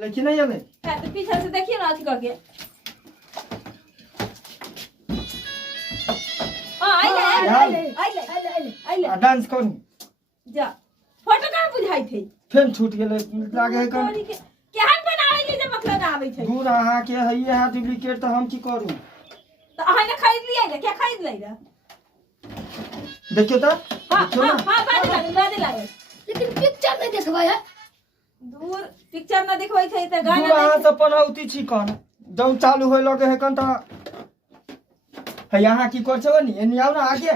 लेकिन नहीं है तो पीछे से देखिए ना अथी करके डांस करू जा फोटो कहाँ बुझाई थे फिर छूट गेले लागे कन केहन बनावे ले जे मतलब ना आवे छै दूर अहाँ के है यहाँ डुप्लीकेट तो हम की करू तो अहाँ ने खरीद लिया रे क्या खरीद ले रे देखियो तो हां बाजे लागे लेकिन पिक्चर नहीं देखबा है दूर पिक्चर ना देखबै छै त गाना दूर अहाँ सब पनौती छी कन जब चालू होय लगे है कन त है यहाँ की कर छो नी एनी आउ ना आगे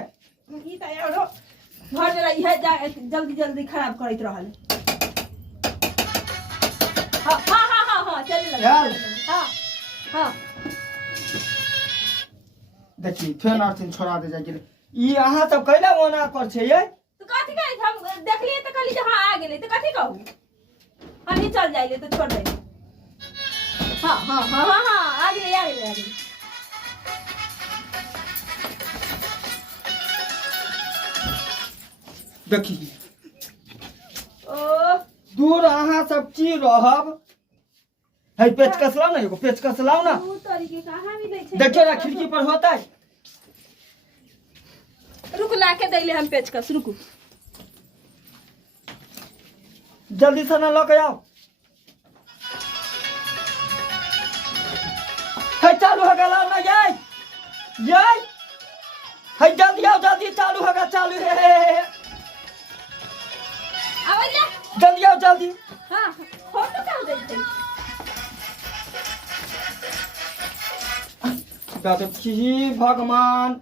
ई त एरो घर जरा इहे जल्दी जल्दी खराब करैत रहल हां चल लगे हां देखी फेन अर्थिन छोड़ा दे जाके ई अहाँ सब कैला ओना कर छै ये तो कथि कहि हम देखलिए त कहली जे हां आ गेलै त कथि कहू हम ही चल जाइले तो छोड़ दे हां आ गेलै देखी ओ दूर अहाँ सब की रहब है पेचकस लाओ ना एगो पेचकस लाओ ना दू तरीके कहाँ मिलै छै देखियो ना खिड़की पर होता है रुक लाके दैले हम पेचकस रुकू जल्दी से ना लके आओ है चालू हो गया ना ये है जल्दी आओ जल्दी चालू होगा चालू है आबै ले जल्दी आओ जल्दी हां फोटो कहाँ दै छै तो की भगवान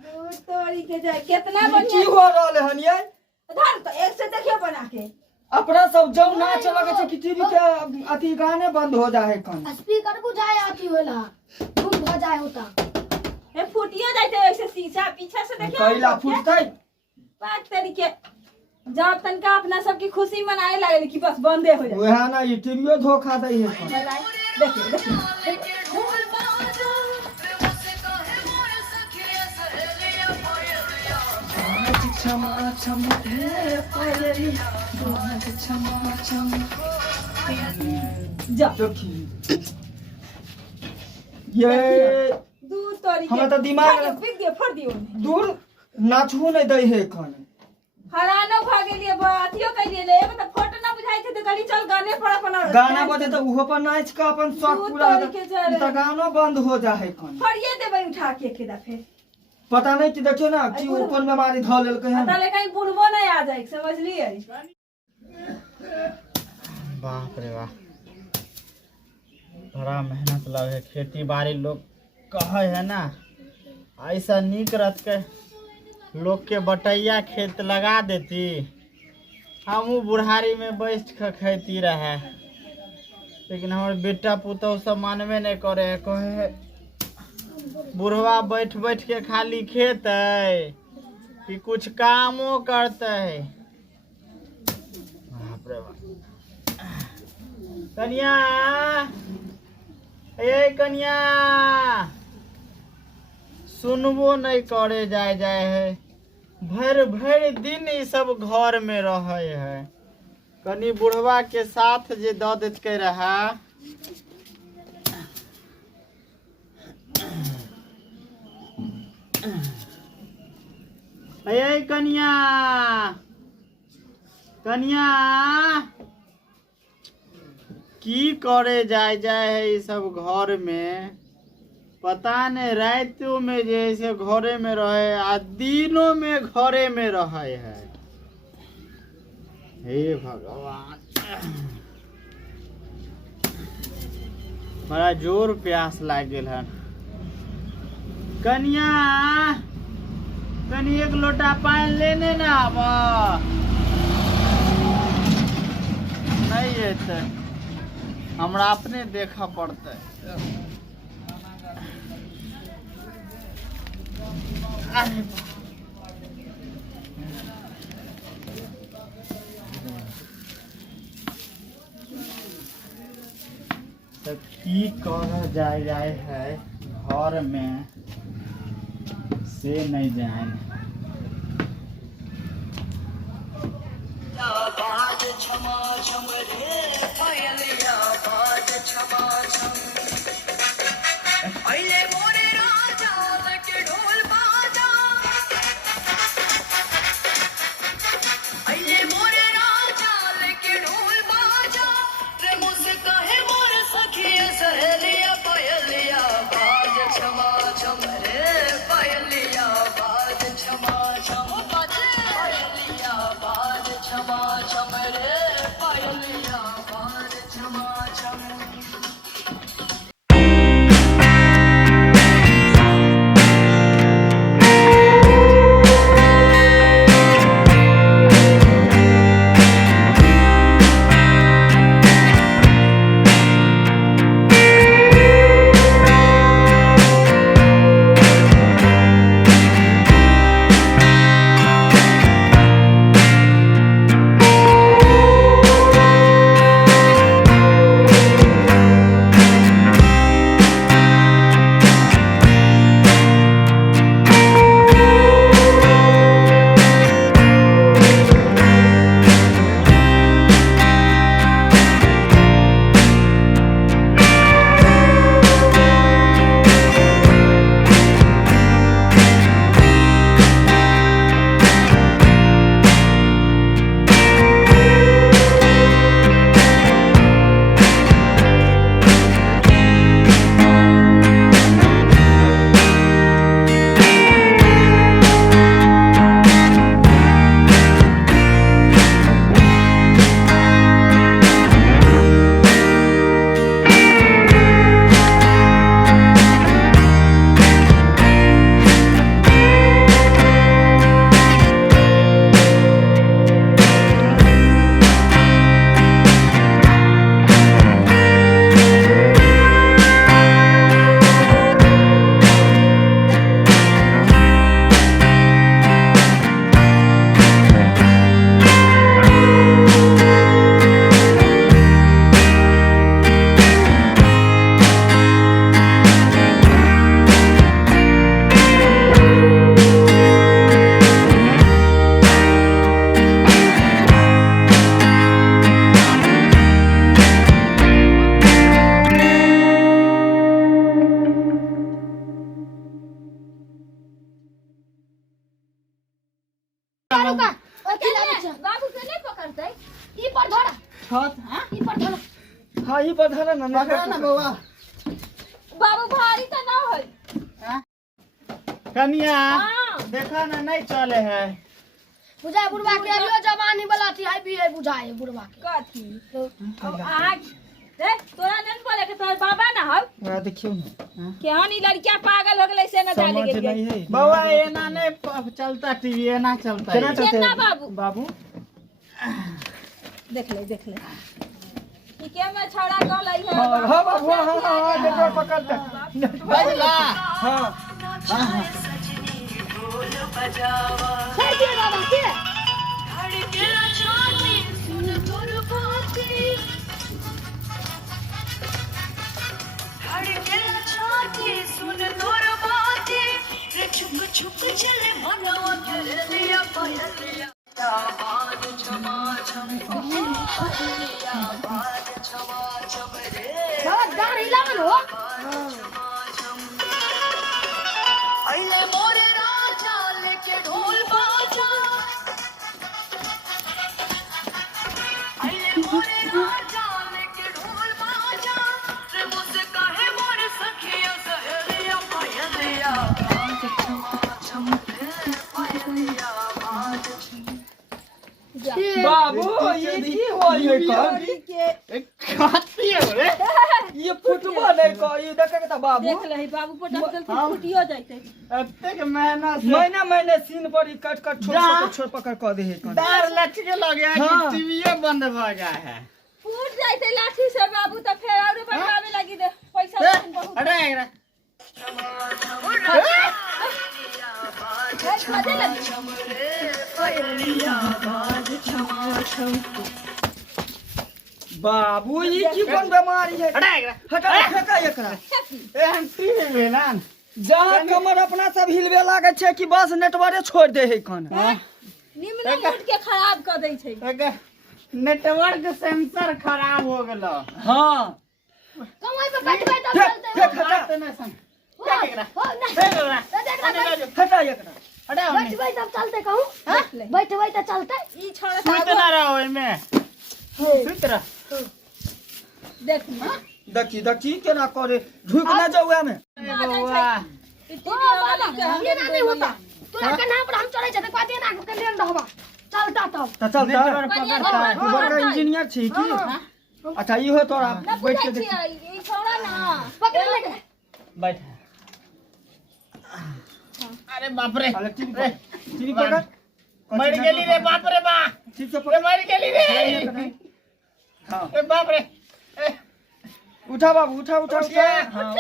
तोरी के जाय कितना की बढ़िया हो रहले हन ये धर तो एक से देखियो बना के अपना सब जब नाच लगे छै कि टीवी के अथी गाने बंद हो जाए कन स्पीकर बुझाए आती होला धुन भ जाए होता ए फुटियो जाते ऐसे शीशा पीछे से देखियो कैला फुटतै बात तरीके जब तनका अपना सबकी खुशी मनाए लागल कि बस बंदे हो जाए वह ना ये टीवीओ धोखा दै है कन देखियो क्षमा क्षमा हे पायली क्षमा क्षमा जा देखी ये दूर तरीके हमरा त दिमाग पिक दियो फोड़ दियो दूर नाचू नहीं दै है कन हरानो भागे लिए अथियो कह लिए ले एगो त फोटो ना बुझाई थे तो गली चल गाने पर अपन गाना बजे तो उहो पर नाच के अपन शौक पूरा त गानो बंद हो जा है कन फड़िए देबै उठा के केदा फिर पता नहीं कि देखियो ना कि ऊपर में मारी ध लेल कहीं पता ले कहीं बुढ़बो नहीं आ जाए समझ लिए बाप रे वाह बड़ा मेहनत लगे खेती बाड़ी लोग कहे है ना ऐसा निक रत के लोग के बटैया खेत लगा देती हमू बुढ़ारी में बैठ के खेती रहे लेकिन हमारे बेटा पुतौ सब मानवे नहीं करे कहे बुढ़वा बैठ बैठ के खाली खेत है कि कुछ कामो करते है बाप रे बाप कन्या ए कन्या सुनबो नहीं करे जाए है भर भर दिन ये सब घर में रहे है कनी बुढ़वा के साथ जे द देत के रहा ए कन्या कन्या की करे जाए है ये सब घर में पता नहीं रातों में जैसे घरे में रहे आ दिनों में घरे में रहे है हे भगवान बड़ा जोर प्यास लाग गेल है कन्या कनी एक लोटा पानी लेने ना आवा नहीं है हमरा अपने देखा पड़ता तो की कह जाए है घर में से नहीं जाए छमा छम रे पायलिया बाज छम रुका अथी लागे छै बाबू के नहीं पकड़ते ई पर धरा छत हां ई पर धरा हाँ ई पर धरा ना पकड़ा ना बउआ बाबू भारी तो ना होई कनिया हां देखा ना नहीं चले है बुझाए बुढ़वा के अभियो जवानी वाला थी है भी है बुझाए बुढ़वा के कथी आज देख तोरा नन बोले के तोर बाबा ना हो वहाँ देखियो ना केहन ई लड़किया पागल हो गेलै से ना जाने समझ के नहीं है बउआ एना नहीं चलता टीवी एना चलता केना है। चलते केना हैं? बाबू? बाबू देख ले ई के में छड़ा गलै है हाँ हाँ बाबू हाँ हाँ हाँ देखो पकड़ता बजला हाँ छोड़ दिए बाबा के बाबा गान हिलावन हो बाबू ये की हो ये कर खाती है रे ये फुटबॉल है को ये देख के बाबू देख ले बाबू पर डल फुटियो जाते एते के मेहनत से महीना महीने सीन पर ही कट कट छोड़ पकड़ कर दे है कौन डार लटके लगे है हाँ। कि टीवीए बंद हो गया है फूट जाते लाठी से बाबू तो फिर और बनवावे लगी दे पैसा ए, बहुत अरे अरे खाते लगी बाबू ये की कौन बीमारी है अरे अरे हटा फेंका एकरा ए हम टीवी में ना जहाँ कमर अपना सब हिलवे लागे छे कि बस नेटवर्के छोड़ दे है कौन निम्न मूड के खराब कर दै छै एक नेटवर्क सेंसर खराब हो गेलो हाँ कमाई पे बैठ बैठ फेंक चलते फेंक हटा बात नहीं सुन देख एकरा हो नहीं देख एकरा देख रहा हटा एकरा अरे बैठ बैठ अब चलते कहूं हां बैठ बैठ चलते ई छोड़ा सुत ना रहो में सुत रह देख ना देखी केना करे झुक ना जाऊ में बउआ ये ना नहीं होता तोरा के नाम पर हम चढ़े छै देखबा दे ना के लेन रहबा चलता तब तो चल नेटवर्क पकड़ता तू बड़का इंजीनियर छी की अच्छा ई हो तोरा ना बैठ बुझाई के देख छियै ई छोड़ा ना पकड़ ले के बैठ अरे बाप रे अरे टीवी पकड़ मर गेली रे बाप रे बा ठीक से रे पकड़ मर गेली रे हाँ ए बाप रे ए उठा बाबू उठा हाँ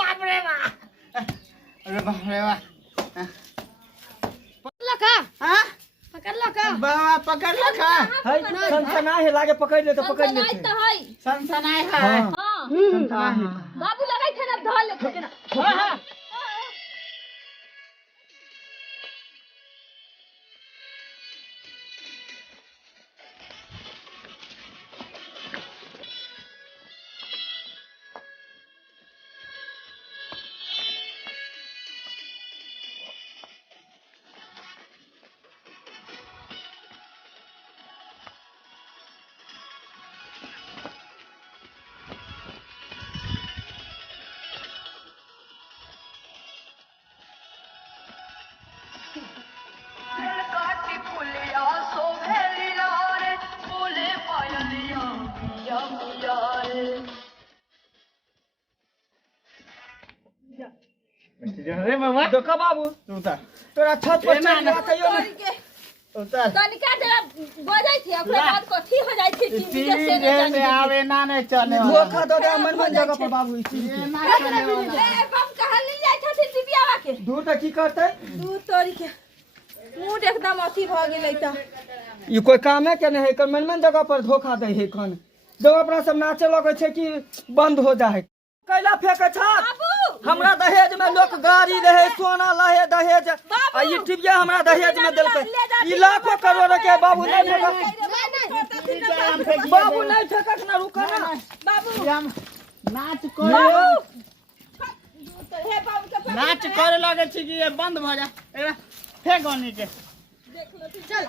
बाप रे बा अरे बाप रे बा पकड़ लका हां पकड़ लका बाबा पकड़ लखा है सनसना है लागे पकड़ ले तो पकड़ ले सनसनाई तो है सनसनाई है हाँ हां सनसना है बाबू लगाई थे ना धल ले ना हां हां रे बाबा देखा बाबू उतर तोरा छत पर एना चढ़ ना। जा कहियो ना उतर तनिका जरा बजाई थी ओकरा बाद कथी हो जाई थी टीवी के टीवी से रे में आवे ना नहीं चले वाला। धोखा दो दे मन जगह पर बाबू इस चीज के ना चले वाला। ए बम कहां ले जाई थी टीवी आवा के दूर तक की करते दू तोरी के मुंह एकदम अथी भ गेलै त ये कोई काम है क्या नहीं कर मन जगह पर धोखा दे है कौन जब अपना सब नाचे लगे छे कि बंद हो जाए कैला फेंके छत बाबू हमरा दहेज में लोग गाड़ी रहे सोना लहे दहेज आ ये टिबिया हमरा दहेज में देलकै ई लाखों करोड़ के बाबू नहीं फेंक बाबू नहीं फेंकक ना रुका ना बाबू हम नाच करे हे बाबू के नाच करे लगे छी कि ये बंद भ जा एकरा फेंक ओनी के चल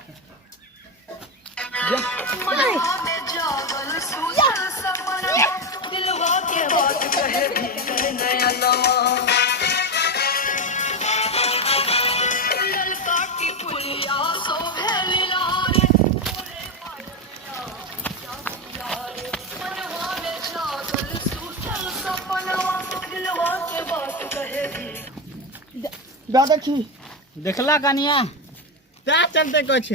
देखी देखला कनिया क्या चलते कुछ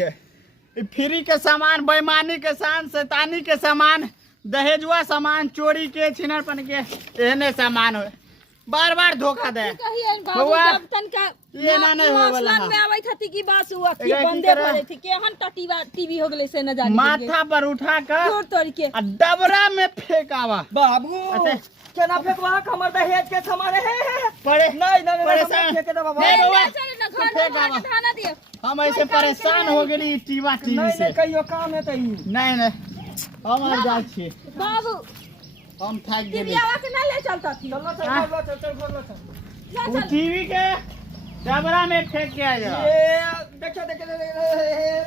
फ्री के सामान, बेईमानी के सामान, शैतानी के सामान, दहेजुआ सामान, चोरी के, छिनरपन के एहने सामान हो, बार बार धोखा दे बउआ। ये ना नहीं हो वाला में आवत हती की बात हुआ कि एकरा की बंदे करे? पड़े थे केहन टीवी हो गेले से न जाने माथा पर उठा कर तोड़ तोड़ के आ डबरा में फेंकावा। बाबू अच्छा। केना फेंकवा हमर दहेज के सामान है परे नहीं नहीं परेशान फेंक दे बाबा। नहीं बउआ, चल ना तो घर फेंक में आवा। खाना दियो हम ऐसे परेशान हो गेली टीवा टीवी नहीं से। नहीं कहियो काम है तई नहीं नहीं हम आ जाए छी, बाबू हम थक टीवी गेली। आवा के ना ले चलता थी चलो चल हाँ। चल चल चल चल जा वो चल टीवी के डबरा में फेंक के आ जा। ये देखो देखो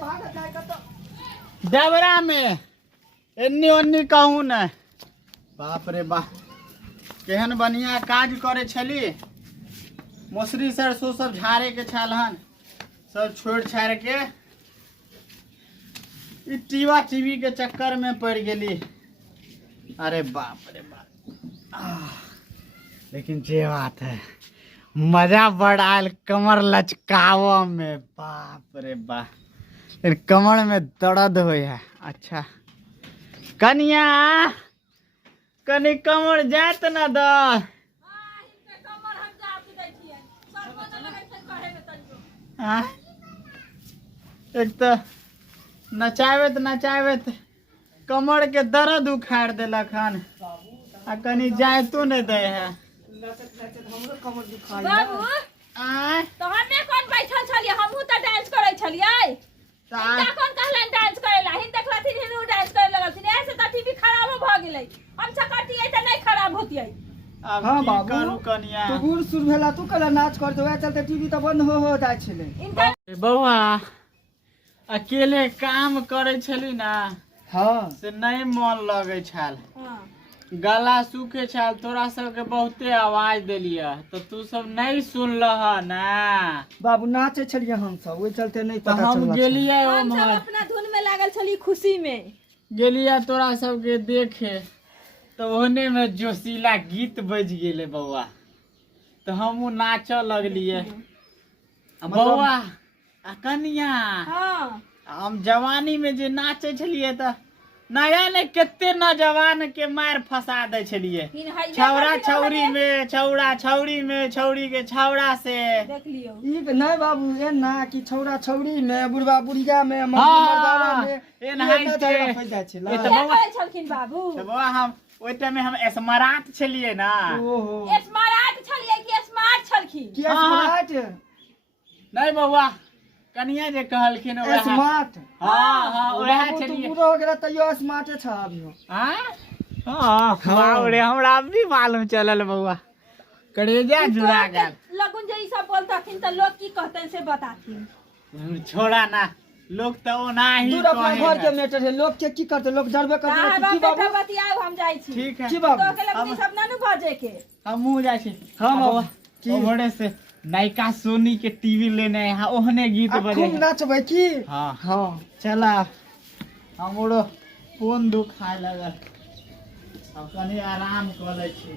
भाग जाए तो डबरा में एन्नी ओन्नी कहूँ न। बाप रे बाप, केहन बढ़िया काज करे छली। मौसरी सरसों सब झाड़े के छलहन, सब छोड़ छाड़ के ई टीवा टीवी के चक्कर में पड़ गेली। अरे बाप रे बाप। लेकिन जे बात है, मजा बड़ा आयल कमर लचकाव में। बाप रे बाप, कमर में दर्द हो है। अच्छा कनिया, कनी कमर जात न द। हाँ? एक तो नचावत कमर के दर्द उखाड़ देलक हन, आ कनी जायतो नहीं दे है। हमरो कमर दुखाई बाबू आय तो हमें कौन बैठल छलिए, हमहू तो डांस करे छलिए। ता- इनका कौन कहलन डांस करेला, हिन देखलथिन हिनू डांस करे लगलथिन। ऐसे त टीवी खराब भ गेलै, हम सकटिए त नहीं खराब होतियै। अब हाँ की बाबू, करू कनिया। तो गुड़ सुर भेला तू कला नाच कर तो चलते टीवी तो बंद हो जाए छले। इनका बउआ अकेले काम करे छली ना, हाँ से नहीं मन लगे छल, हां गला सूखे छल। तोरा सबके बहुते आवाज देलिया तो तू सब नहीं सुनलह ना। बाबू नाचे छलिए हम सब, ओइ चलते नहीं तो पता हम चलला। गेलिए हम सब ओम्हर, अपना धुन में लागल छली खुशी में। गेलिए तोरा सबके देखे, तो ओहने में जोशीला गीत बज गेले बउआ, तो हमहू नाच लगलिए। बउआ आ कनिया, हां हम जवानी में जे नाचे छलिए तो नया ने केते नौजवान के मार फंसा दे छलिए। हिन हइया छौड़ा छौरी में, छौड़ा छौरी में, छौरी के छौड़ा से। देख लियो ई नहीं बाबू ये ना कि छौड़ा छौरी में, बुढ़वा बुढ़िया में, हाँ, मर्दावा में ये ये नहीं ना के। झगड़ा फंस जाए छला। ये तो क्या बउआ- करे छलखिन बाबू? तो बउआ हम ओइ टाइम में हम स्मार्ट छलिए ना। ओहो स्मार्ट छलिए कि स्मार्ट छलखिन? की हाँ। स्मार्ट नहीं बउआ, कनिया जे कहलखिन वह। स्मार्ट हाँ हाँ वह बाबू तू छलिए। बूढ़ो हो गेला तैयो स्मार्ट छ अभी। हाँ हाँ बाप रे, हमरा अब भी मालूम चलल बउआ, करेजा जुड़ा गल। लगुन जे ई सब बोलतखिन त लोग की कहतन से बताथिन। छोड़ा ना, लोग तो ओना ही दूर अपना कहे घर के ना। मैटर है, लोग के की करते, लोग डरबे कहाँ करते बाप की बेटा बाबू बतियाओ, हम जाई छी। ठीक है, की बाबू तो के लगनी सब ना नु बजे के। हमहू जाइ छी। हाँ बाबू की ओहरे से नयका सोनी के टीवी लेने यहाँ ओहने गीत अब बजे। खूब नाचबै की। हाँ हाँ चला, हमरो फोन दुखाए लगल, अब कनी आराम कर ले छी।